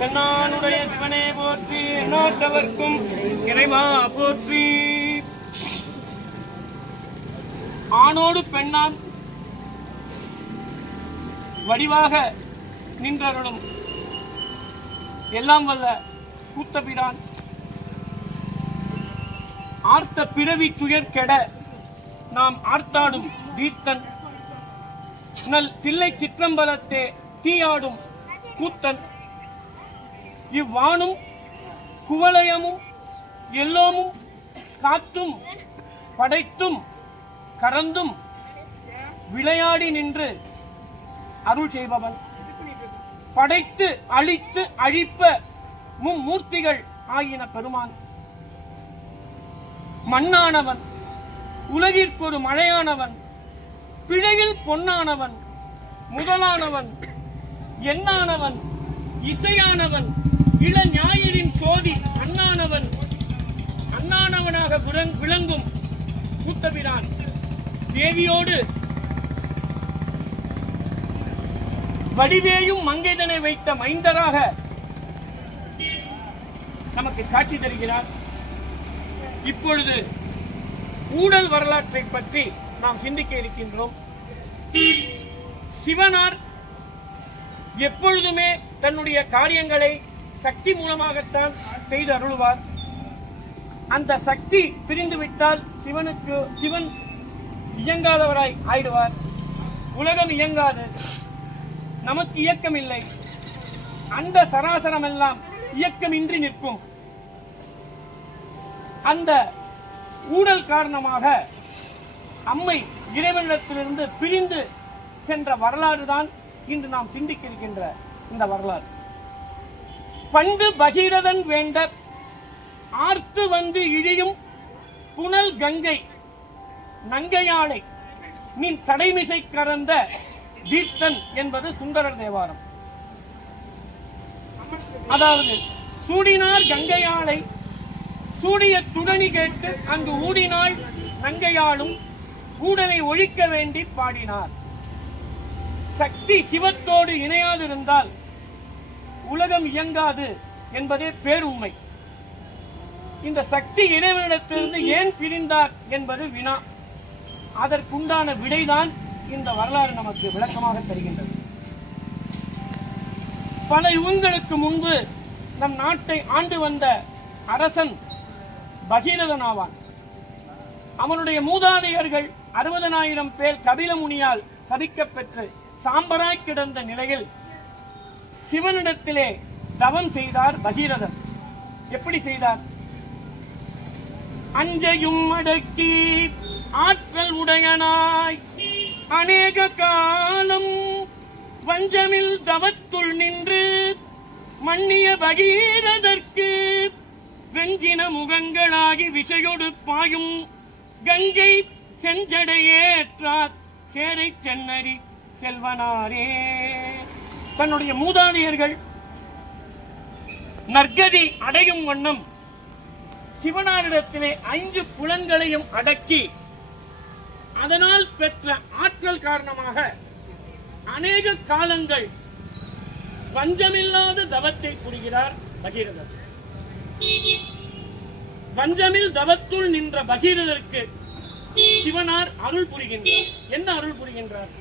கண்ணானுடைய சிவனே போற்றி, நாட்டவர்க்கும் இறைவா போற்றி. ஆணோடு பெண்ணான் வடிவாக நின்றருளும் எல்லாம் வல்ல கூத்தபிரான் ஆர்த்த பிறவி துயர் கெட நாம் ஆர்த்தாடும் தீர்த்தன் நல் தில்லை சிற்றம்பலத்தே தீயாடும் கூத்தன் இவ்வானும் குவலயமும் எல்லோமும் காத்தும் படைத்தும் கறந்தும் விளையாடி நின்று அருள் செய்பவன், படைத்து அழித்து அழிப்ப மும்மூர்த்திகள் ஆயின பெருமான், மண்ணானவன், உலகிற்கொரு மழையானவன், பிழையில் பொன்னானவன், முதலானவன், எண்ணானவன், இசையானவன், இள ஞாயிறின் சோதி அண்ணானவன், அண்ணானவனாக விளங்கும் கூத்தபிரான் தேவியோடு வடிவேயும் மங்கைதனை வைத்த மைந்தராக நமக்கு காட்சி தருகிறார். இப்பொழுது ஊடல் வரலாற்றை பற்றி நாம் சிந்திக்க இருக்கின்றோம். சிவனார் எப்பொழுதுமே தன்னுடைய காரியங்களை சக்தி மூலமாகத்தான் செய்து அருள்வார். அந்த சக்தி பிரிந்துவிட்டால் சிவன் இயங்காதவராய் ஆயிடுவார். உலகம் இயங்காது, நமக்கு இயக்கம் இல்லை, அந்த சராசரம் எல்லாம் இயக்கமின்றி நிற்கும். அந்த ஊழல் காரணமாக அம்மை இறைவனிடத்திலிருந்து பிரிந்து சென்ற வரலாறு தான் இன்று நாம் சிந்திக்க இருக்கின்ற இந்த வரலாறு. பண்டு பகீரதன் வேண்ட ஆர்த்து வந்து இழியும் புனல் கங்கை நங்கையாளை நின் சடைமிசை கறந்த தீர்த்தன் என்பது சுந்தரர் தேவாரம். அதாவது சூடினார் கங்கையாளை சூடிய துடனி கேட்டு அங்கு ஊடினாள் நங்கையாளும் ஊடனை ஒழிக்க வேண்டி பாடினார். சக்தி சிவத்தோடு இணையாதிருந்தால் உலகம் இயங்காது என்பதே பேருண்மை. இந்த சக்தி இறைவனிடத்திலிருந்து ஏன் பிரிந்தார் என்பது வினா. அதற்குண்டான விடைதான் இந்த வரலாறு நமக்கு விளக்கமாக தருகின்றது. பல யுகங்களுக்கு முன்பு நம் நாட்டை ஆண்டு வந்த அரசன் பகீரதன் ஆவான். அவனுடைய மூதாதையர்கள் 60,000 பேர் கபில முனியால் சபிக்கப் பெற்று சாம்பராய் கிடந்த நிலையில் சிவனிடத்திலே தவம் செய்தார் பகீரதன். எப்படி செய்தார்? அஞ்சையும் அடக்கி ஆற்றல் உடையனாய் அநேக காலம் வஞ்சமில் தவத்துள் நின்று மன்னிய பகீரதற்கு வெஞ்சின முகங்களாகி விஷயொடு பாயும் கங்கை செஞ்சடையேற்றார் சேரை சென்னரி செல்வனாரே. தன்னுடைய மூதாதையர்கள் நற்கதி அடையும் வண்ணம் சிவனாரிடத்திலே 5 புலன்களையும் அடக்கி அதனால் பெற்ற ஆற்றல் காரணமாக அநேக காலங்கள் வஞ்சமில்லாத தவத்தை புரிகிறார் பகீரதர். வஞ்சமில் தவத்துள் நின்ற பகீரதற்கு சிவனார் அருள் புரிகின்றார். என்ன அருள் புரிகின்றார்?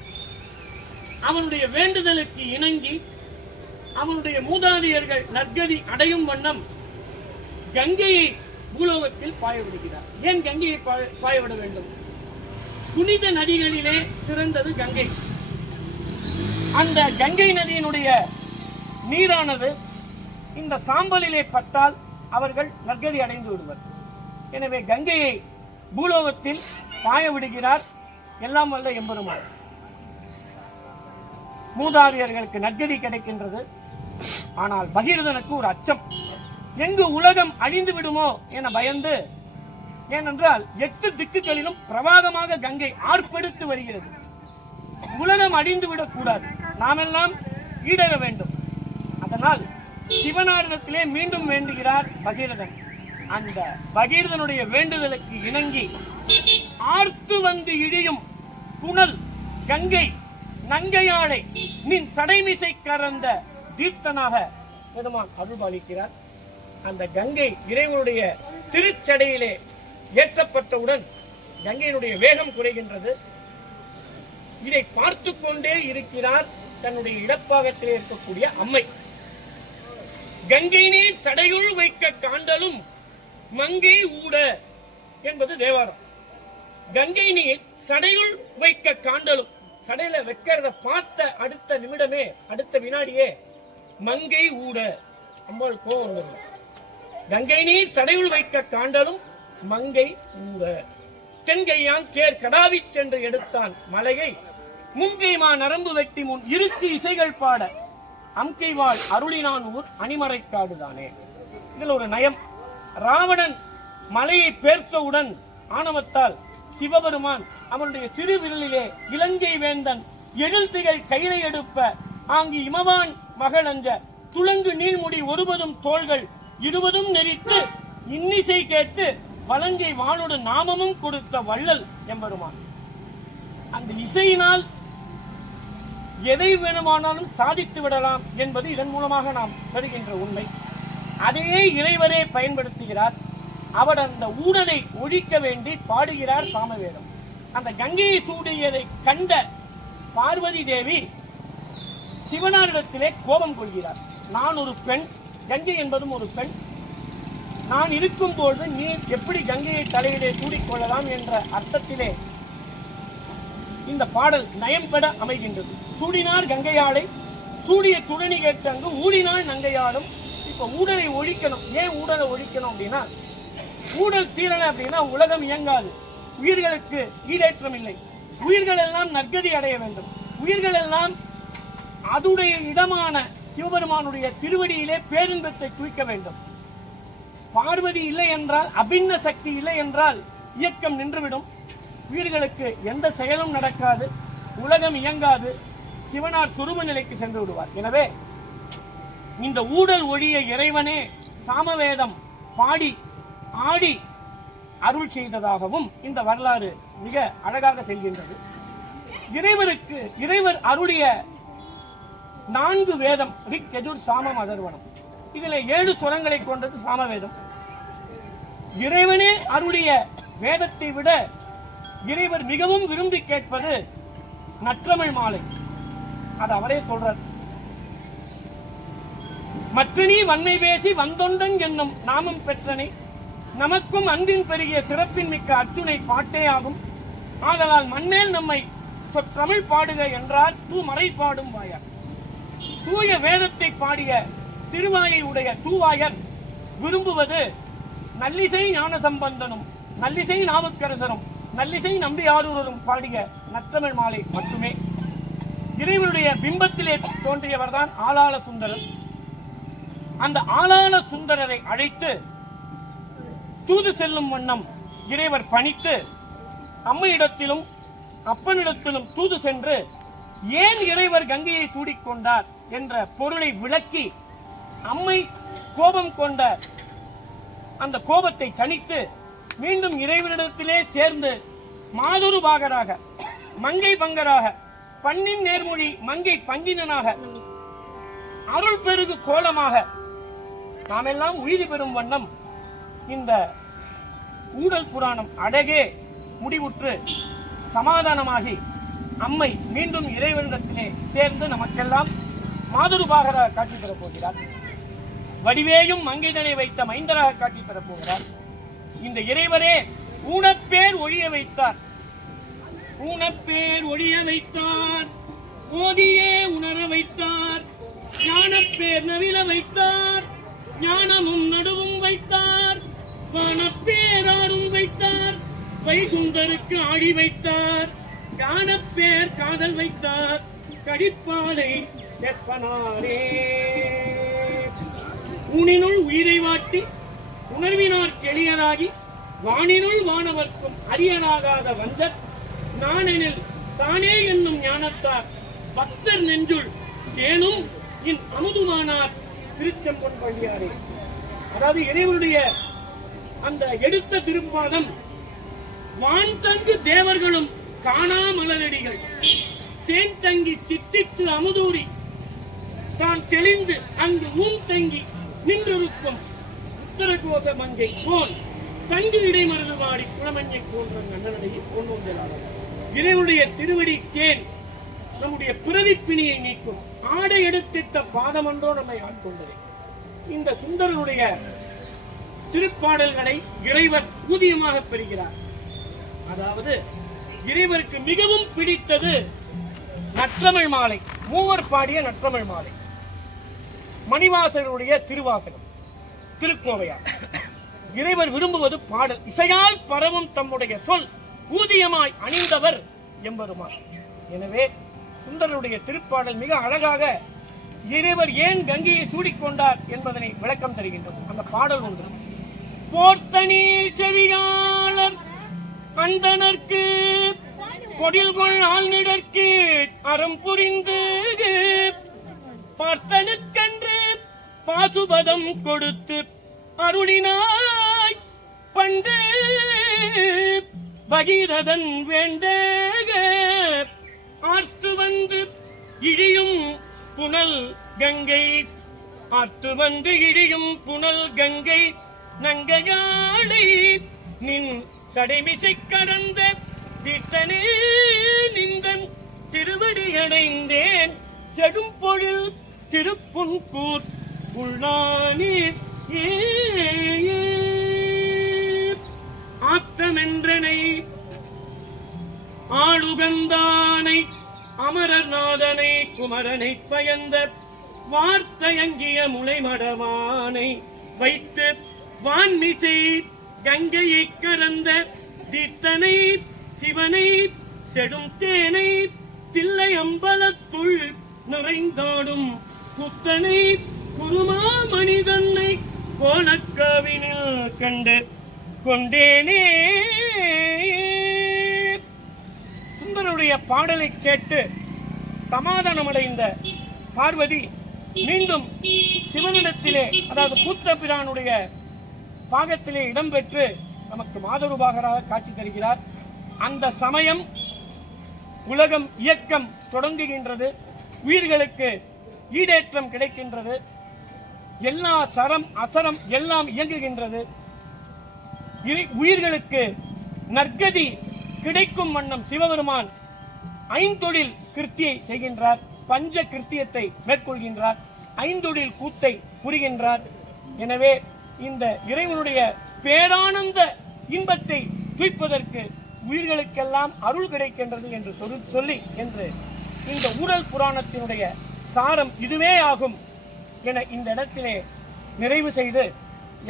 அவனுடைய வேண்டுதலுக்கு இணங்கி அவனுடைய மூதாதையர்கள் நற்கதி அடையும் வண்ணம் கங்கையை பூலோகத்தில் பாயவிடுகிறார். ஏன் கங்கையை பாயவிட வேண்டும்? புனித நதிகளிலே சிறந்தது கங்கை. அந்த கங்கை நதியினுடைய நீரானது இந்த சாம்பலிலே பட்டால் அவர்கள் நற்கதி அடைந்து விடுவர். எனவே கங்கையை பூலோகத்தில் பாய விடுகிறார் எல்லாம் வல்ல எம்பெருமான். மூதாதையர்களுக்கு நற்கதி கிடைக்கின்றது. ஆனால் பகீரதனுக்கு ஒரு அச்சம், எங்கு உலகம் அழிந்து விடுமோ என பயந்து, ஏனென்றால் 8 திக்குகளிலும் பிரவாகமாக கங்கை ஆர்ப்பெடுத்து வருகிறது. உலகம் அழிந்து விடக்கூடாது, நாமெல்லாம் ஈடற வேண்டும். அதனால் சிவனாரிடத்திலே மீண்டும் வேண்டுகிறார் பகீரதன். அந்த பகீரதனுடைய வேண்டுதலுக்கு இணங்கி ஆர்த்து வந்து இழியும் புனல் கங்கை நங்கையாளை நின் சடைமிசை கறந்த தீர்த்தனாக பெருமான் அருள்பாலிக்கிறார். அந்த கங்கை இறைவனுடைய திருச்சடையிலே ஏற்றப்பட்டவுடன் கங்கையினுடைய வேகம் குறைகின்றது. இதை பார்த்து கொண்டே இருக்கிறார் தன்னுடைய இடப்பாகத்திலே இருக்கக்கூடிய அம்மை. கங்கை நீர் சடையுள் வைக்க காண்டலும் மங்கை ஊட என்பது தேவாரம். கங்கை நீர் சடையுள் வைக்க காண்டலும், சடையில வைக்கிறத பார்த்த அடுத்த நிமிடமே, அடுத்த வினாடியே மங்கை ஊட, அம்பாள் கோபம் வரும். கங்கை நீர் சடையுள் வைக்க காண்டலும் மங்கை ஊட. தென்கையான் கேர் கடாவி சென்று எடுத்தான் மலையை, முங்கைமா நரம்பு வெட்டி முன் இருக்கு இசைகள் பாட, அம்கைவாள் அருளினான் ஊர் அணிமறை காடுதானே. இதில் ஒரு நயம். ராவணன் மலையை பேர்த்தவுடன் ஆணவத்தால் சிவபெருமான் அவனுடைய சிறு விரலிலே இலங்கை வேந்தன் எழில்திகழ் கையிலை எடுப்ப, ஆங்கி இமவான் மகளஞ்ச துளங்கு நீள்முடி ஒருவதும் தோள்கள் 20 நெறித்து இன்னிசை கேட்டு வலங்கை வானோடு நாமமும் கொடுத்த வள்ளல் எம்பெருமான். அந்த இசையினால் எதை வேணுமானாலும் சாதித்து விடலாம் என்பது இதன் மூலமாக நாம் பெறுகின்ற உண்மை. அதையே இறைவரே பயன்படுத்துகிறார். அவர் அந்த ஊழலை ஒழிக்க வேண்டி பாடுகிறார் சாமவேதம். அந்த கங்கையை சூடியதை கண்ட பார்வதி தேவி சிவனாரிடத்திலே கோபம் கொள்கிறார். நான் ஒரு பெண், கங்கை என்பதும் ஒரு பெண், நான் இருக்கும்போது நீ எப்படி கங்கையை தலையிலே சூடிக்கொள்ளலாம் என்ற அர்த்தத்திலே இந்த பாடல் நயம்பட அமைகின்றது. சூடினார் கங்கையாளை சூடிய துணி கேட்டு அங்கு ஊடினாள் நங்கையாளும். இப்ப ஊழலை ஒழிக்கணும். ஏன் ஊழலை ஒழிக்கணும் அப்படின்னா, ஊழல் தீரலை அப்படின்னா உலகம் இயங்காது, உயிர்களுக்கு ஈடேற்றம் இல்லை, உயிர்கள் எல்லாம் நற்கதி அடைய வேண்டும், உயிர்கள் எல்லாம் அதுடைய இடமான சிவபெருமானுடைய திருவடியிலே பேரின்பத்தை தூக்க வேண்டும். பார்வதி இல்லை என்றால், அபின்ன சக்தி இல்லை என்றால் இயக்கம் நின்றுவிடும், உயிர்களுக்கு எந்த செயலும் நடக்காது, உலகம் இயங்காது, சிவனார் துருவ நிலைக்கு சென்று விடுவார். எனவே இந்த ஊழல் ஒழிய இறைவனே சாமவேதம் பாடி ஆடி அருள் செய்ததாகவும் இந்த வரலாறு மிக அழகாக செல்கின்றது. இறைவர் அருளிய 4 வேதம் ரிக் யஜுர் சாமம் அதர்வனம். இதில் 7 சுரங்களை கொண்டது சாமவேதம். இறைவனே அருளிய வேதத்தை விட இறைவர் மிகவும் விரும்பி கேட்பது நற்றமிழ் மாலை. அது அவரே சொல்றார். மற்றனி வன்மை பேசி வந்தொண்டன் என்னும் நாமம் பெற்றனை, நமக்கும் அன்பின் பெருகிய சிறப்பின் மிக்க அர்ச்சுனை பாட்டே ஆகும். ஆதலால் மண்மேல் நம்மை தமிழ் பாடுக என்றார் தூமறை பாடும் வாயார். தூய வேதத்தை பாடிய திருவாயை உடைய தூவாயர் விரும்புவது நல்லிசை ஞான சம்பந்தனும் நல்லிசை நாவுக்கரசரும் நல்லிசை நம்பியாரூரும் பாடிய நற்றமிழ் மாலை மட்டுமே. இறைவனுடைய பிம்பத்திலே தோன்றியவர்தான் ஆளாள சுந்தரர். அந்த ஆளாள சுந்தரரை அழைத்து தூது செல்லும் வண்ணம் இறைவர் பணித்து அம்மையிடத்திலும் அப்பனிடத்திலும் தூது சென்று ஏன் இறைவர் கங்கையை சூடிக்கொண்டார் என்ற பொருளை விளக்கி அம்மை கோபம் கொண்ட அந்த கோபத்தை தணித்து மீண்டும் இறைவனிடத்திலே சேர்ந்து மாதொரு பாகராக, மங்கை பங்கராக, பண்ணின் நேர்மொழி மங்கை பங்கினனாக, அருள் பெருகு கோலமாக நாம் எல்லாம் உய்தி பெறும் வண்ணம் இந்த ஊழல் புராணம் அழகே முடிவுற்று சமாதானமாகி அம்மை மீண்டும் இறைவனிடத்திலே சேர்ந்து நமக்கெல்லாம் மாதுருபாகராக காட்சி பெறப் போகிறார். வடிவேயும் மங்கைதனை வைத்த மைந்தராக காட்சி பெறப் போகிறார். இந்த இறைவரே ஊனப்பேர் ஒழிய வைத்தார், ஊனப்பேர் ஒழிய வைத்தார், ஓதியே உணர வைத்தார், ஞானப்பேர் நவில வைத்தார், ஞானமும் நடுவும் வைத்தார், வானப்பேராரும் வைத்தார், வைகுந்தருக்கு ஆடி வைத்தார், காணப்பேர் காதல் வைத்தார், கடிப்பாலை செப்பனாரே. ஊனினுள் உயிரை வாட்டி உணர்வினார் கெளியராகி வானினுள் வானவர்க்கும் அரியனாகாத வந்தர் நானெனில் தானே என்னும் ஞானத்தார் பக்தர் நெஞ்சுள் தேனும் இன் அமுதுமானார் திருச்செம்பொன் பள்ளியாரே. அதாவது இறைவனுடைய அந்த எடுத்த திருப்பாதம் வான் தங்கு தேவர்களும் காணாமலரடிகள் தேன் தங்கி தித்தித்து அமுதூரி தான் தெளிந்து அங்கு ஊன் தங்கி நின்றிருக்கும் உத்தரகோச மங்கை போல் தங்கு இடைமருது வாடி குளமஞ்சை போன்ற நன்னடையை பொன்னோந்தலாளர். இறைவனுடைய திருவடி தேன் நம்முடைய பிறவிப்பிணியை நீக்கும். ஆடை எடுத்திட்ட பாதமன்றோ நம்மை ஆட்கொண்டது. இந்த சுந்தரனுடைய திருப்பாடல்களை இறைவர் ஊதியமாக பெறுகிறார். அதாவது இறைவருக்கு மிகவும் பிடித்தது நற்றமிழ் மாலை, மூவர் பாடிய நற்றமிழ் மாலை, மணிவாசகருடைய திருவாசகம், திருக்கோவையார். இறைவர் விரும்புவது பாடல். இசையால் பரவும் தம்முடைய சொல் ஊதியமாய் அணிந்தவர் எம்பெருமான். எனவே சுந்தரனுடைய திருப்பாடல் மிக அழகாக இறைவர் ஏன் கங்கையை சூடிக்கொண்டார் என்பதனை விளக்கம் தருகின்றோம். அந்த பாடல் ஒன்று: போர்த்தனி செவியாளர் அந்தனர்க்கு கொடில்கொள் ஆழ்நிடற்கு அறம் புரிந்து பார்த்தனுக்கன்று பாசுபதம் கொடுத்து அருளினாய் பண்டு பகீரதன் வேண்டக ஆர்த்து வந்து இழியும் புனல் கங்கை, ஆர்த்து வந்து இழியும் புனல் கங்கை நங்கையாளை நின் சடைமிசை கடந்த தீர்த்தனே நிந்தன் திருவடியடைந்தேன் செடும் பொழில் திருப்புன்கூர் உள்ளானே. ஆத்தமென்றனை ஆளுகந்தானை அமரநாதனை குமரனை பயந்த வார்த்தையங்கிய முளைமடவானை வைத்து வான்மிசை கங்கையை கறந்த தீர்த்தனை சிவனை செடும் தேனை தில்லை அம்பலத்துள் நிறைந்தாடும் புத்தனை குருமா மனிதனை கோலக்காவினில் கண்டு கொண்டேனே. சுந்தரனுடைய பாடலை கேட்டு சமாதானமடைந்த பார்வதி மீண்டும் சிவனிடத்திலே, அதாவது கூத்தபிரானுடைய பாகத்திலே இடம்பெற்று நமக்கு மாதரூபாகராக காட்சி தருகிறார். அந்த சமயம் உலகம் இயக்கம் தொடங்குகின்றது, உயிர்களுக்கு ஈடேற்றம் கிடைக்கின்றது, எல்லா சரம் அசரம் எல்லாம் இயங்குகின்றது. உயிர்களுக்கு நற்கதி கிடைக்கும் வண்ணம் சிவபெருமான் ஐந்தொழில் கிருத்தியை செய்கின்றார், பஞ்ச கிருத்தியத்தை மேற்கொள்கின்றார், ஐந்தொழில் கூத்தை புரிகின்றார். எனவே இந்த இறைவனுடைய பேரானந்த இன்பத்தை துய்ப்பதற்கு உயிர்களுக்கெல்லாம் அருள் கிடைக்கின்றது என்று சொல்லி என்று இந்த ஊரல் புராணத்தினுடைய சாரம் இதுவே ஆகும் என இந்த இடத்திலே நிறைவு செய்து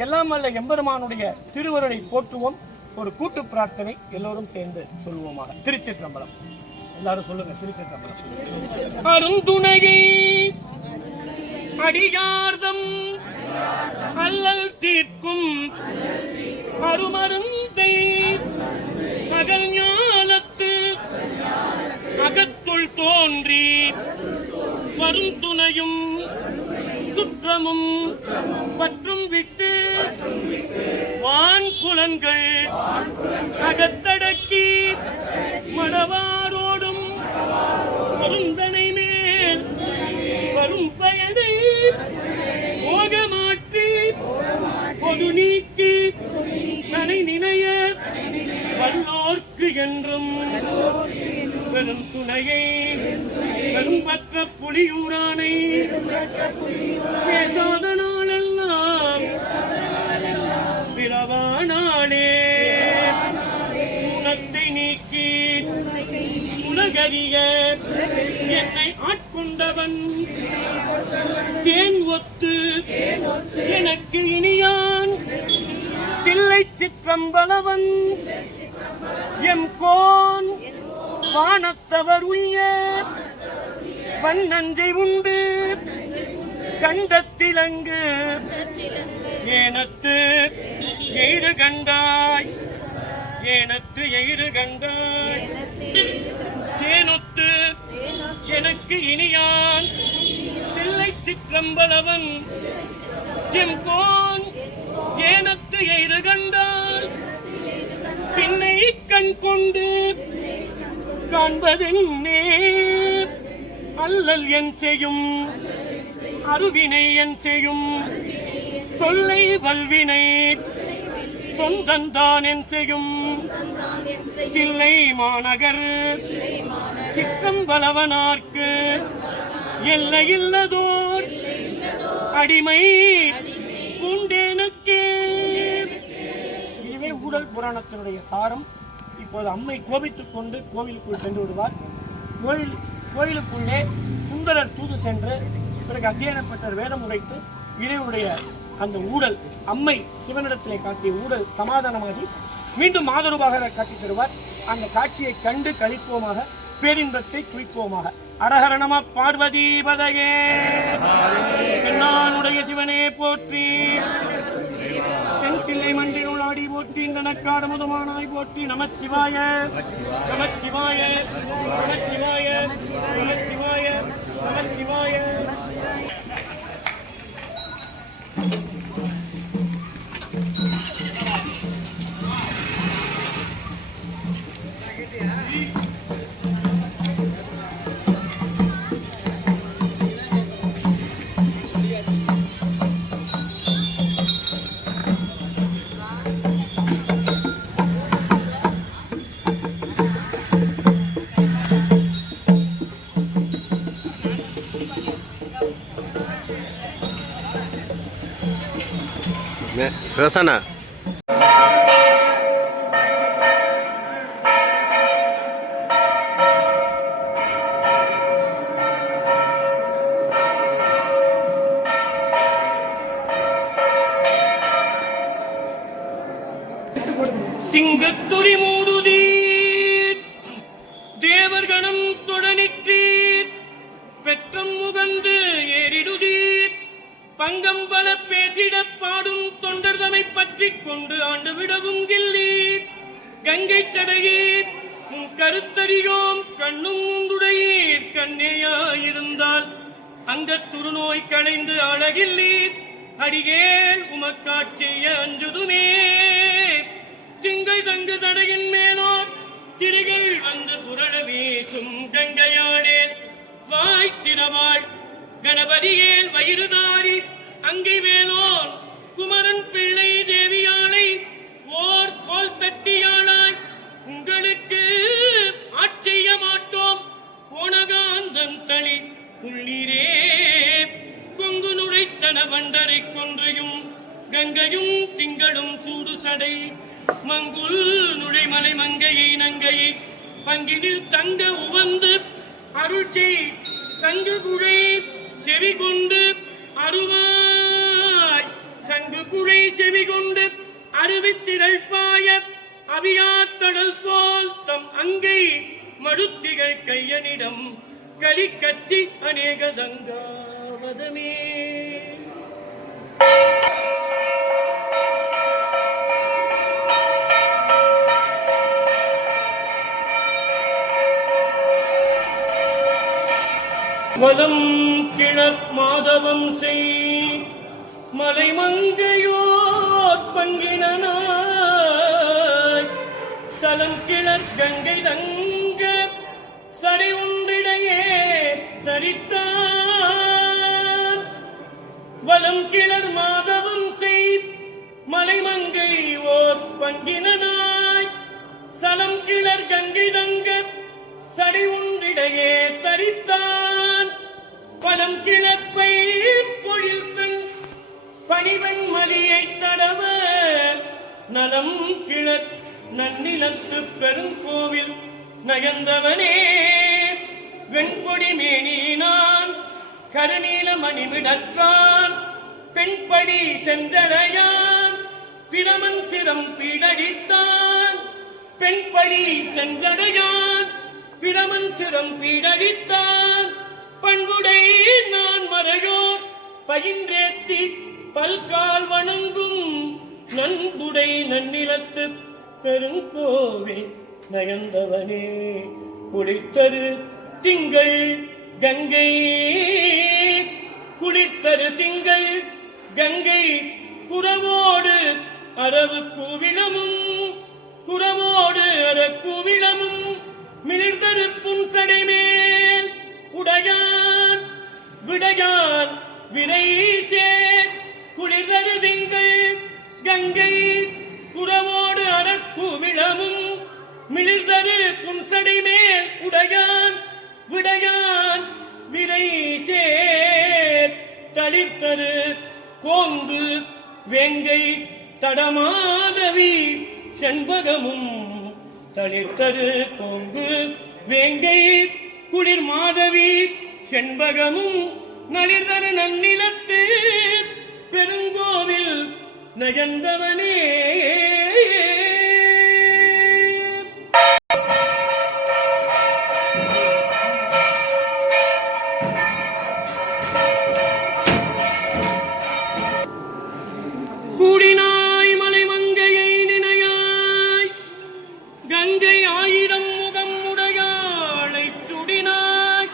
எல்லாம் வல்ல எம்பெருமானுடைய திருவருளை போற்றுவோம். ஒரு கூட்டு பிரார்த்தனை எல்லோரும் சேர்ந்து சொல்லுவோமாக. திருச்சிற்றம்பலம். எல்லாரும் சொல்லுங்க. திருச்சிற்றம்பலம். அருந்துணையை அடியார்தம் அல்லல் தீர்க்கும் அருமருந்தை அகல் ஞாலத்து அகத்துள் தோன்றி வருந்துணையும் சுற்றமும் பற்றும் விட்டு வான் புலன்கள் அகத்தடக்கி மடவாரோடும் பொருந்தனை மேல் வரும் பயனை போகமாற்றி பொது நீக்கி தனை நினைய வல்லோர்க்கு என்றும் பெரும் துணையை பெரும்பற்ற புலியூரானை பேசாத நாளெல்லாம் பிறவானாலே குணத்தை நீக்கி உலகறிய என்னை ஆட்கொண்டவன் தேன் ஒத்து எனக்கு இனியான் தில்லை சிற்றம்பலவன் எம் கோன் வானத்தவர் உய்ய பன்னஞ்சை உண்டு கண்டத்திலங்கு ஏனத்து எயிறு கண்டாய் ஏனத்து எயிறு கண்டாய் தேனொத்து எனக்கு இனியான் தில்லை சிற்றம்பலவன் எம்கோன் ஏனத்து எயிறு கண்டால் பின்னை கண் கொண்டு காண்பதென்னே அல்லல் என் செய்யும் அருவினை என் செய்யும் சொல்லை வல்வினை தொந்தந்தான் என் செய்யும் தில்லை மாநகர் சிற்றம்பலவனார்க்கு எல்லையில்லதோர் அடிமை பூண்டேனுக்கே. இதுவே ஊழல் புராணத்தினுடைய சாரம். இப்போது அம்மை கோபித்துக் கொண்டு கோவிலுக்குள் சென்று விடுவார். கோயிலுக்குள்ளே சுந்தரர் தூது சென்று பிறகு அத்தியனப்பட்டர் வேதம் உரைத்து இறைவனுடைய அந்த ஊழல் அம்மை சிவனிடத்திலே காட்டிய ஊழல் சமாதானமாகி மீண்டும் மாதருவாக காட்டி தருவார். அந்த காட்சியை கண்டு கழிப்போமாக, பேரின்பத்தை குறிப்போமாக. அரஹர நம பார்வதி பதயே. என்னானுடைய சிவனே போற்றி, தென்தில்லை மண்டில் ஆடி போற்றி, நனக்காட முதமானாய் போற்றி. நமச்சிவாய நமச்சிவாய நமச்சிவாய நமச்சிவாய நமச்சிவாய. Suasana. சிங்கத்துரி மூடுதீர் தேவர்கணம் தொடனிற்றீர் பெற்றம் முகந்து ஏறிடுதீர் பங்கம்பல பேசிடப் பாடும் தொண்டர்தமை பற்றி கொண்டு ஆண்டு விடவும் கில்லீர் கங்கை தடையீர் உன் கருத்தறியோம் கண்ணும் உண்டுடையீர் கண்ணேயாயிருந்தால் அங்கத்துரு நோய் களைந்து அழகில்லீர் அடிகேள் உமக்காட்சிய அஞ்சுதுமே திங்கள் தங்கு தடையின் மேலோர் திரிகள் வந்து புரள வீசும் கங்கையாளேன் வாய்த்திரவாள் கணபதியேல் வயிறுதாரி அங்கை வேலோன் குமரன் பிள்ளை தேவியாளை ஓர் கோல் தட்டியாளாய் உங்களுக்கு ஆட்சிய மாட்டோம் ஓனகாந்தன் தளி உள்ளீரே கொங்கு நுழைத்தன வண்டரை கொன்றையும் கங்கையும் திங்களும் சூடு சடை மங்குல் நுழைமலை மங்கையை நங்கையை பங்கினில் தங்க உவந்து அருள் செய் சங்கு குழை செவி கொண்டு அருவாய் சங்கு குழை செவி கொண்டு அருவித்திரள் பாய அவியாத்தடல் போல் தம் அங்கை மடுத்திகள் கையனிடம் கலிக்கச்சி அநேக சங்காவதமே. வலம் கிளர் மாதவம் செய் மலைமங்கையோர் பங்கினாய் சலம் கிளர் கங்கை தங்க சடை ஒன்றிடையே தரித்தான் வலம் கிளர் மாதவம் செய் மலைமங்கை ஓர் பங்கினாய் சலம் கிளர் கங்கை தங்க சடை ஒன்றிடையே தரித்தான் பலம் கிளப்பை பொழில் தன் பணிவன் மலியை தடவ நலம் கிளர் நன்னிலத்து பெருங்கோவில் நயந்தவனே வெண்கொடி மேனினான் கருநீல மணிவிடற்றான் பெண்படி சென்றடையான் பிரமன் சிரம் பீடடித்தான் பெண்படி சென்றடையான் பிரமன் சிரம் பீடடித்தான் பயின்றேத்தி பல்கால் வணங்கும் நன்புடை நன்னிலத்து பெருங்கோவே நயந்தவனே குளிர்த்தரு திங்கள் கங்கை குளிர்த்தரு திங்கள் கங்கை குறவோடு அரவு கூவிளமும் குறவோடு அறக்கூவிளமும் மிளிர்தரு புன்சடைமேல் உடையான் விடையான் விரைசே குளிர்தரு திங்கள் கங்கை குறவோடு அறக்கூவிளமும் மிளிர்தரு புன்சடைமேல் உடையான் விடையான் விரைசே தளிர்த்தரு கோங்கு வேங்கை தடமாதவி செண்பகமும் தளிர்த்தரு கோங்கு வேங்கை குளிர் மாதவி செண்பகமும் நளிர்தரு நன்னிலத்து பெருங்கோவில் நயந்தவனே. கூடினாய் மலைமங்கையை நினையாய் கங்கை ஆயிரம் முகம் உடையாளை சுடினாய்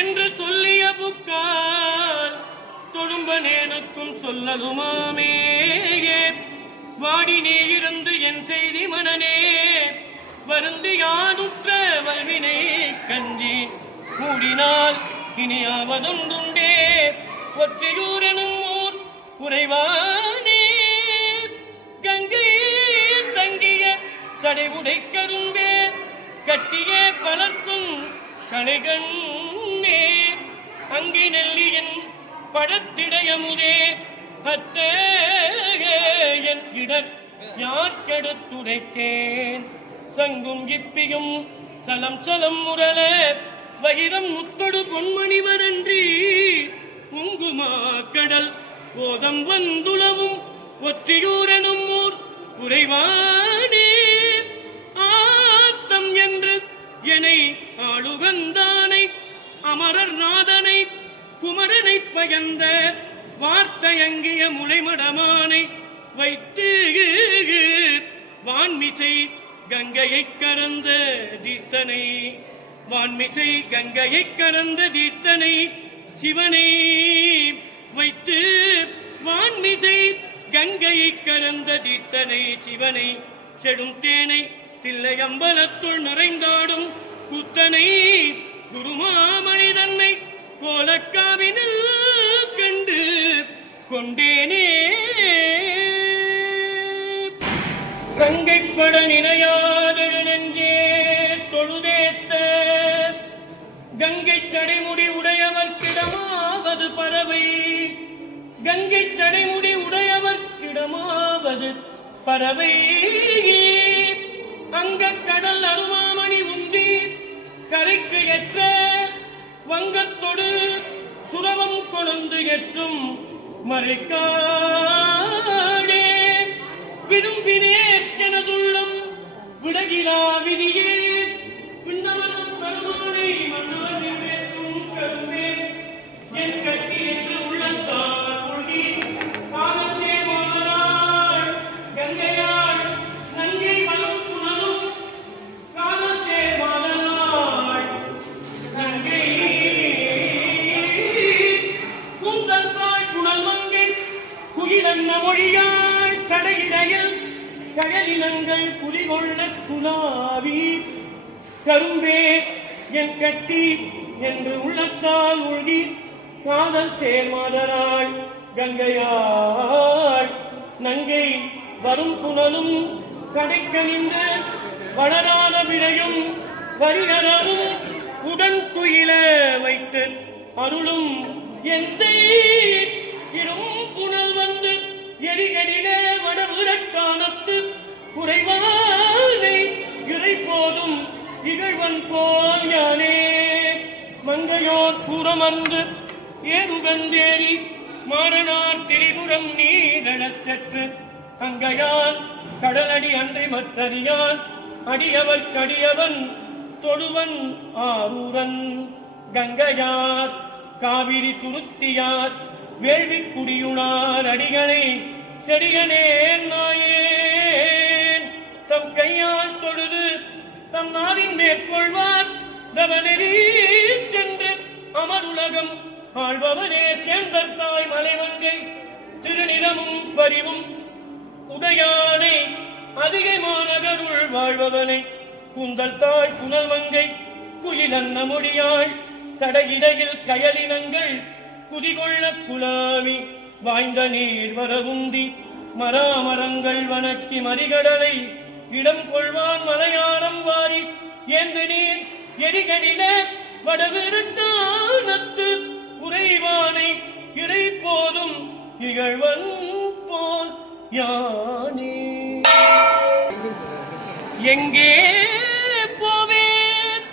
என்று சொல்லிய புக்கால் தொழும்பனேனுக்கும் சொல்லலுமாமே வாடினே இருந்து என் செய்தி மனனே வருந்தியானுற்ற வல்வினை கஞ்சி மூடினால் இனியாவதொன்றுண்டே ஒற்றையூரெனும் ஊர் உறைவானே கங்கை தங்கிய தடைவுடை கரும்பே கட்டியே பலர்க்கும் கலைகண்ணே அங்கி நெல்லியின் பழத்திடையமுதே அத்த என் இடர் யார்கெடுத்துரைக்கேன் சங்கும் இப்பியும் சலம் சலம் முரள வயிரம் முத்தொடு பொன்மணி வரன்றி உங்குமா கடல் ஓதம் வந்துளவும் ஒற்றியூரெனும் ஊர் உறைவானே ஆத்தம் என்று என்னை ஆளுகந்தானை அமரர் நாதனை குமரனை பயந்த வார்த்தையங்கிய முளைமடமானை வைத்து வான்மிசை கங்கையை கறந்த தீர்த்தனை வான்மிசை கங்கையை கறந்த தீர்த்தனை சிவனை வைத்து வான்மிசை கங்கையை கறந்த தீர்த்தனை சிவனை செடும் தேனை தில்லை அம்பலத்துள் நிறைந்தாடும் குத்தனை குருமாமணி தன்னை கோலக்காவினில் கண்டு கொண்டேனே கங்கைப்பட நினையாதெழு நெஞ்சே தொழுதேத்த கங்கை தடைமுடி உடையவர்க்கிடமாவது பறவை கங்கை தடைமுடி உடையவர்க்கிடமாவது பறவை அங்க கடல் அருமாமணி உந்தி கரைக்கு ஏற்ற வங்கத்தொடு சுரவம் கொணந்து ஏற்றும் மறைக்காடே விரும்பினேன் எனதுள்ளம் விடகிலா விதியே விண்ணவரும் பெருமானை மன்னவரின் பேசும் கருமே என் கட்டி என்று உள்ளத்தால் கொள்கி காலத்தே மாதராய் கங்கையாய் நங்கை மலம் புனலும் காலத்தே மாதராய் நங்கை கூந்தல்பாய் குணல் மங்கை குயிலன்ன மொழியாய் சடையிடையில் கயலினங்கள் புலிகொள்ள குலாவி கரும்பே என் கட்டி என்று உள்ளத்தால் உள்கி காதல் சேர்மாதராள் கங்கையாள் நங்கை வரும் புனலும் கடைக்கணிந்த வளராத விளையும் வரிகரவும் உடன் துயில வைத்து அருளும் எந்த இரும் புனல் வந்து எரிகளிலே வடவுரக்கானத்து குறைவானை இறை போதும் இகழ்வன் போல் யானே மங்கையோர் புறமந்து ஏறுகந்தேறி மாறனார் திரிபுரம் நீடழச்சற்று அங்கையான் கடலடி அன்றை மற்றறியான் அடியவர் கடியவன் தொழுவன் ஆரூரன் கங்கையார் காவிரி துருத்தியார் வேள்வி குடியுணார் அடிகளை செடிகனே நாயேன் தம் கையால் தொழுது தம் நாவின் மேற்கொள்வார் தவநெறி சென்று அமருலகம் ஆழ்பவனே சேந்தர்த்தாய் மலைமங்கை திருநிறமும் பரிவும் உடையானை அதிகை மாநகருள் வாழ்பவனை கூந்தல் தாய் புனல் மங்கை குயிலன்ன மொழியாள் சடையிடையில் கயலினங்கள் குதிகொள்ள குலாவி வாய்ந்த நீர் வரவுந்தி மராமரங்கள் வணக்கி மறிகடலை இடம் கொள்வான் மலையாளம் வாரி ஏந்து நீர் எரிகடில வடவிருட்டானத்து உறைவானை இறை போதும் இகழ்வன் போல் யானே எங்கே போவேன்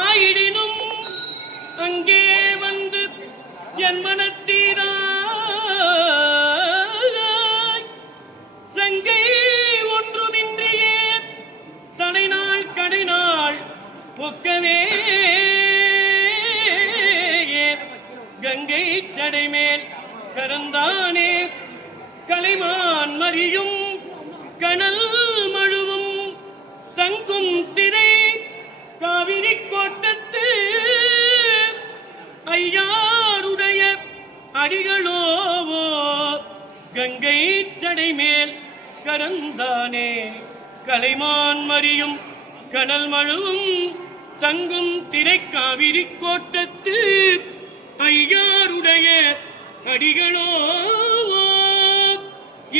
ஆயிடினும் அங்கே வந்து என் மனத்தீராய் சங்கை ஒன்றுமின்றியே தலைநாள் கடைநாள் ஒக்கவே கங்கை தடைமேல் கரந்தானே கலைமான் மறியும் கனல் மழுவும் தங்கும் திரை காவிரி கோட்டத்து ஐயாருடைய அடிகளோவோ கங்கை தடைமேல் கரந்தானே கலைமான் மறியும் கனல் மழுவும் தங்கும் திரை காவிரி கோட்டத்து ஐயாருடைய அடிகளோவோ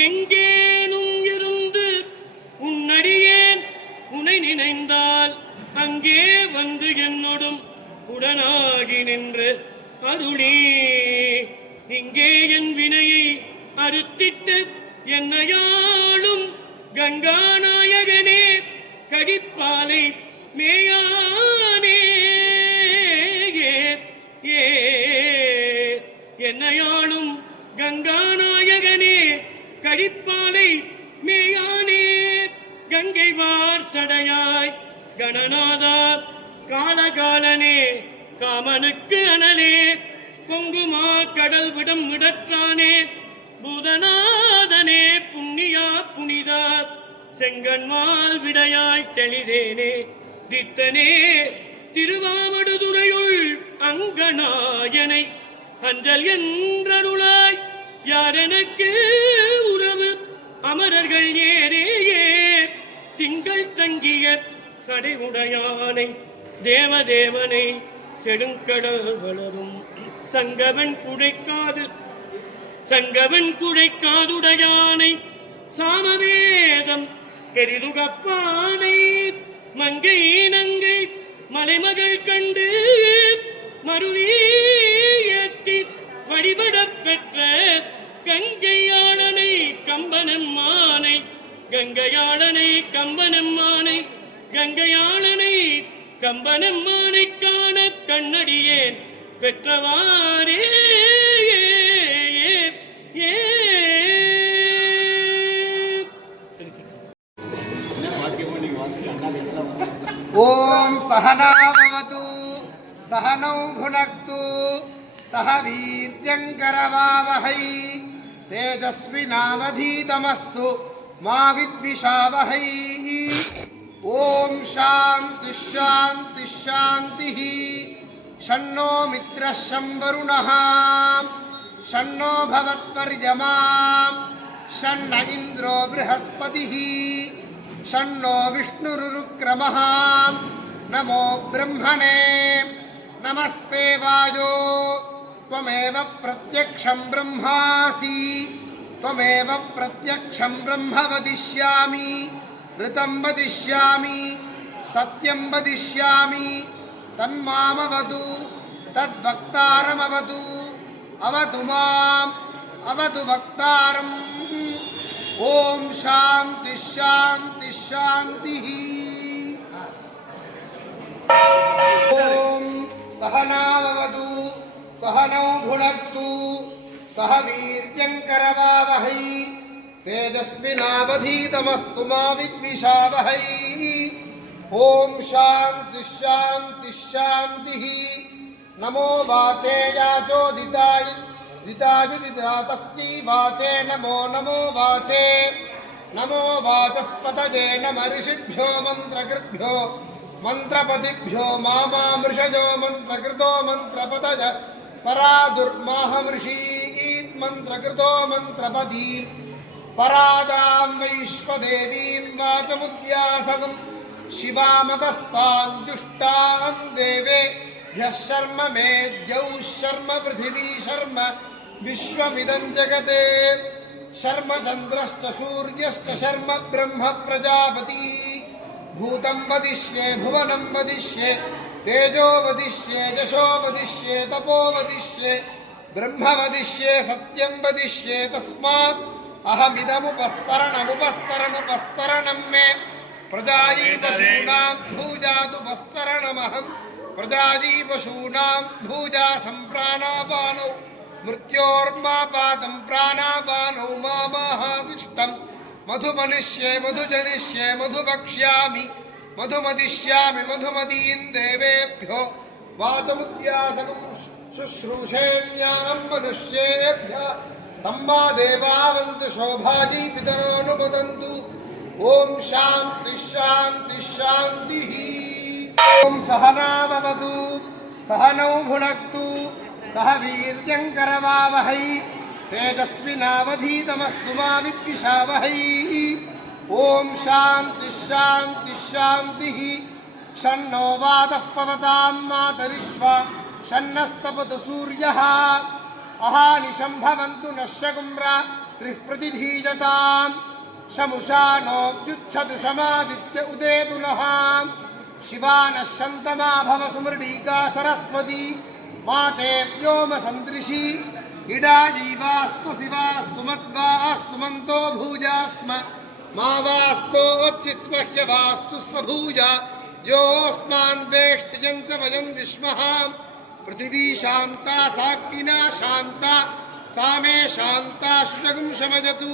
எங்கேனும் இருந்து உன்னடியேன் உனை நினைந்தால் அங்கே வந்து என்னோடும் உடனாகி நின்று அருளே இங்கே என் வினையை அறுத்திட்டு என்னையாளும் கங்காநாயகனே கடிப்பாலை மேயானே என்னையாளும் கங்காநாயகனே கடிப்பாலை மேயானே கங்கை வார் சடையாய் கணநாதா காலகாலனே காமனுக்கு அனலே பொங்குமா கடல் விடம் இடற்றானே பூதநாதனே புண்ணியா புனிதா செங்கன்மால் விடையாய் தெளிதேனே தித்தனே திருவாவடுதுறையுள் அங்கநாயனை அஞ்சல் என்றருளாய் யார் எனக்கு உறவு அமரர்கள் ஏறேயே திங்கள் தங்கிய சடை உடையானை தேவதேவனை செடுங்கடல் வளரும் சங்கவன் குழைக்காதுடையானை சாமவேதம் பெரிதுகப்பானை மங்கை நங்கை மலைமகள் கண்டு மருவியேற்றி வழிபடப் பெற்ற கங்கையாளனை கம்பனம்மானை கங்கையாளனை கம்பனம்மானை காண கண்ணடியேன் பெற்றவாரே ஓம் சகனாவது சகனௌ புனக்து சக வீர்யங்கரவாவஹை தேஜஸ்வினாவதீதமஸ்து மா வித்விஷாவஹை ஓம் சாந்தி ஷாந்தி ஷாந்திः ஷண்ணோ மித்ரः ஷம் வருணः ஷண்ணோ பவத்வர்யமா ஷண்ண இந்திரோ ப்ரஹஸ்பதிः ஷண்ணோ விஷ்ணுருருக்ரமः நமோ பிரம்மணே நமஸ்தே வாயோ त्वमेव प्रत्यक्षं ब्रह्मासि त्वमेव प्रत्यक्षं ब्रह्म वदिष्यामि ऋतं वदिष्यामि सत्यं वदिष्यामि तन्मामवतु तद्वक्तारमवतु अवतु माम् अवतु वक्तारम् ॐ शान्ति शान्ति शान्तिः ॐ सहनाववतु सहनौ भुनक्तु सह वीर्यङ्करवावहै तेजस्विनावधीतमस्तु मा विद्विषावहै ॐ शान्ति शान्ति शान्तिः नमो वाचे याचोदिताय दितायुदिता तस्मै वाचे नमो नमो वाचे नमो वाचस्पतये नमः ऋषिभ्यो मन्त्रकृभ्यो मन्त्रपतिभ्यो मामामृषयो मन्त्रकृतो मन्त्रपतय परादुर्माहमृषीत् मन्त्रकृतो मन्त्रपदीन् परादां वैश्वदेवीं वाचमुद्यासगम् शिवामतस्तां जुष्टां देवेभ्यः शर्म मेद्यौ शर्म पृथिवी शर्म विश्वमिदं जगते शर्म चन्द्रश्च सूर्यश्च शर्म ब्रह्म प्रजापति भूतं वदिष्ये भुवनं वदिष्ये तेजो वदिष्ये यशो वदिष्ये तपो वदिष्ये ब्रह्म वदिष्ये सत्यं वदिष्ये तस्मात् अहमिदमुपस्तरणमुपस्तरणमुपस्तरणं मे प्रजायी पशूनां भूजादुपस्तरणमहं प्रजायी पशूनां भूजा सम्प्राणापानौ मृत्योर्मापातं प्राणापानौ मामाहासिष्टं मधुमनिष्ये मधुजनिष्ये मधुवक्ष्यामि मधुमदिष्यामि मधुमदीन् देवेभ्यो वाचमुद्यासकं शुश्रूषेण्यां मनुष्येभ्यः तम्मा देवावन्तु शोभाजी पितरोऽनुमोदन्तु ओम शांति शांति शांति। ओम सहना भवतु सहनौ भुनक्तु सह वीर्यं करवावहै तेजस्विनावधीतमस्तु मा विद्विषावहै। ओम शांति शांति शांति। शन्नो वातः पवतां मातरिश्वा शन्नस्तपतु सूर्यः अहानिशं भवन्तु नश्यकुम्रा त्रिः प्रतिधीयताम् शमुषानोऽभ्युच्छतु शमादित्य उदेतु नः शिवा नश्यन्तमा भव सुमृडीका सरस्वती माते व्योम सन्दृशी इडा जीवास्तु शिवास्तु मद्वास्तु मन्तो भूजास्म मा वास्तोच्चिस्मह्यवास्तु स भूजा योऽस्मान् वेष्टियं च वयं विस्मः पृथिवी शान्ता साग्निना शान्ता सा मे शान्ता शुचगुं शमयतु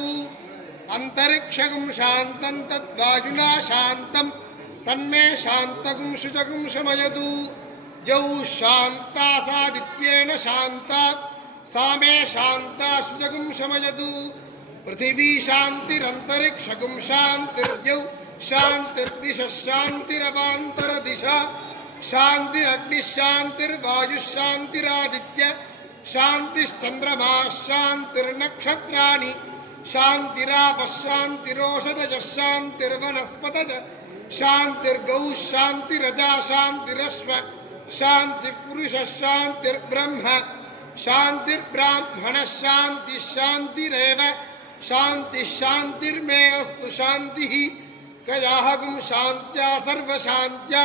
अंतरिक्षगुं शान्तं तद्वायुना शान्तं तन्मे शान्तगुं शुचगुं शमयतु यौ शान्ता सादित्येन शान्ता सा मे शान्ता शुचगुं शमयतु पृथिवी शान्तिरन्तरिक्षगुं शान्तिर्द्यौ शान्तिर्दिशः शान्तिरवान्तरदिशा शान्तिरग्निः शान्तिर्वायुः शान्तिरादित्य शान्तिश्चन्द्रमा शान्तिर्नक्षत्राणि शान्तिरापः शान्तिरोषधयः शान्तिर्वनस्पतयः शान्तिर्गौः शान्तिरजा शान्तिरश्व शान्तिपुरुषः शान्तिर्ब्रह्म शान्तिर्ब्राह्मणः शान्तिः शान्तिरेव शान्तिः शान्तिर्मे अस्तु शान्तिः कयाहगुं शान्त्या सर्वशान्त्या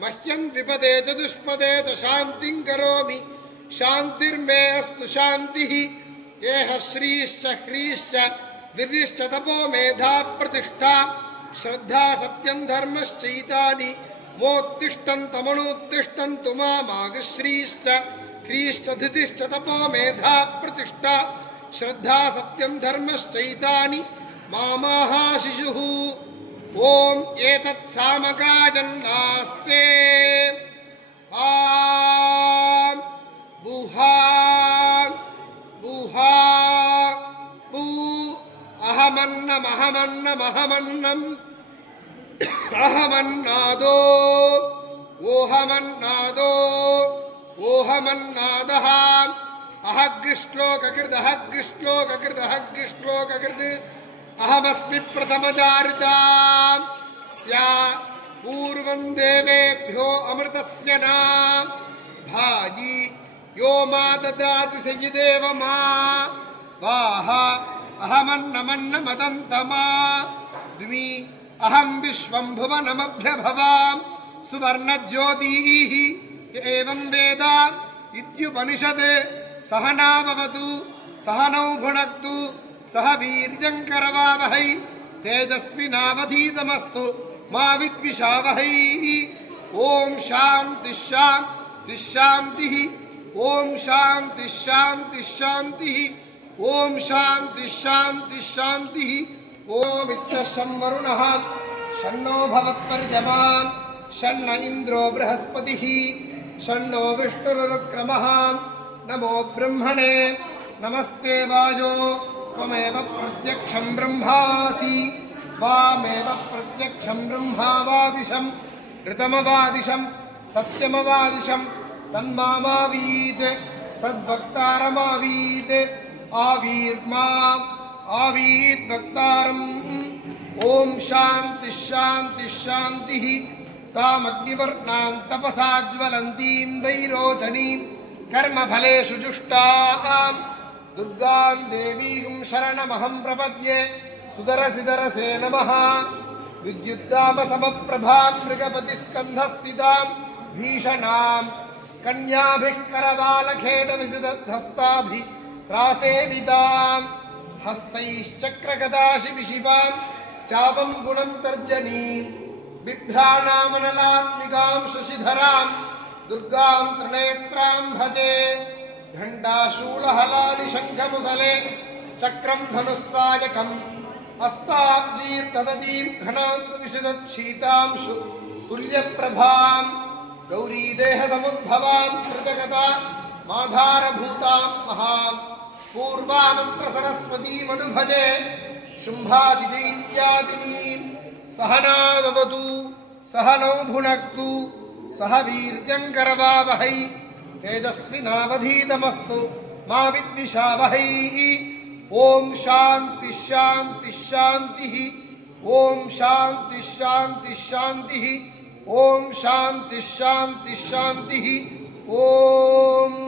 मह्यं द्विपदे चतुष्पदे च शान्तिं करोमि शान्तिर्मे अस्तु शान्तिः येह श्रीश्च ह्रीश्च दिदिश्च तपो मेधा प्रतिष्ठा श्रद्धा सत्यं धर्मश्चैतानि मोत्तिष्ठन्तमनुत्तिष्ठन्तु मामागश्रीश्च ह्रीश्च दिदिश्च तपो मेधा प्रतिष्ठा श्रद्धा सत्यं धर्मश्चैतानि मामाहाशिषुः। ओम एतत् सामगायन्नास्ते आं बुहां बुहा बू अहमन्नमहमन्नमहमन्नम् अहमन्नादो ओहमन्नादो ओहमन्नादः अहग्रिश्लोककृदहग्रिश्लोककृदहग्रिश्लोककृत् अहमस्मि प्रथमचारिता स्या पूर्वं देवेभ्यो अमृतस्य नाम भाजी यो मा ददाति स यदेव मा वाह अहमन्नमन्नमदन्तमा द्वि अहं विश्वं भुवनमभ्यभवां सुवर्णज्योतिः एवं वेद इत्युपनिषत् सहना भवतु सहनौ भुनक्तु सह वीर्यं करवावहै तेजस्विनावधीतमस्तु मा विद्विषावहै। ओम शांति शांति शांति ओम शांति शांति शांति ओम शांति शांति शांति। ओम इत्यशं वरुणः शन्नो भवत्पर्यमा शन्न इंद्रो बृहस्पतिः शन्नो विष्णुरुक्रमः नमो ब्रह्मणे नमस्ते वायो त्वमेव प्रत्यक्षं ब्रह्मासि त्वामेव प्रत्यक्षं ब्रह्मावादिशं ऋतमवादिशं सत्यमवादिशं तन्मामावीत् तद्वक्तारमावीत् आवीर्माम् आवीत् वक्तारम् ओम शांति शांति शांति तामग्निवर्णां तपसा ज्वलन्तीं वैरोचनीं कर्मफलेषु जुष्टां दुर्गां देवीं शरणमहं प्रपद्ये सुदरसिदरसे नमः विद्युद्दामसमप्रभां मृगपतिस्कन्धस्थितां भीषणां कन्याभिः करवालखेटविसिदधस्ताभिरासेवितां हस्तैश्चक्रगदाशिविशिवां चापं गुणं तर्जनीं बिभ्राणामनलात्मिकां शशिधरां दुर्गां त्रिनेत्रां भजे घण्टाशूलहलानि शङ्खमुसले चक्रं धनुस्सायकम् हस्ताब्जीर्ददतीं घनान्तविशदच्छीतांशु तुल्यप्रभां गौरीदेहसमुद्भवां कृतगता माधारभूतां महां पूर्वामन्त्रसरस्वतीमनुभजे शुम्भादिदैत्यादिनीं सहनाववतु सहनौ भुनक्तु सह वीर्यङ्करवावहै तेजस्विनावधीतमस्तु मा विद्विषावहै ॐ शान्ति शान्ति शान्तिः ॐ शान्ति शान्ति शान्तिः ॐ शान्ति शान्ति शान्तिः ॐ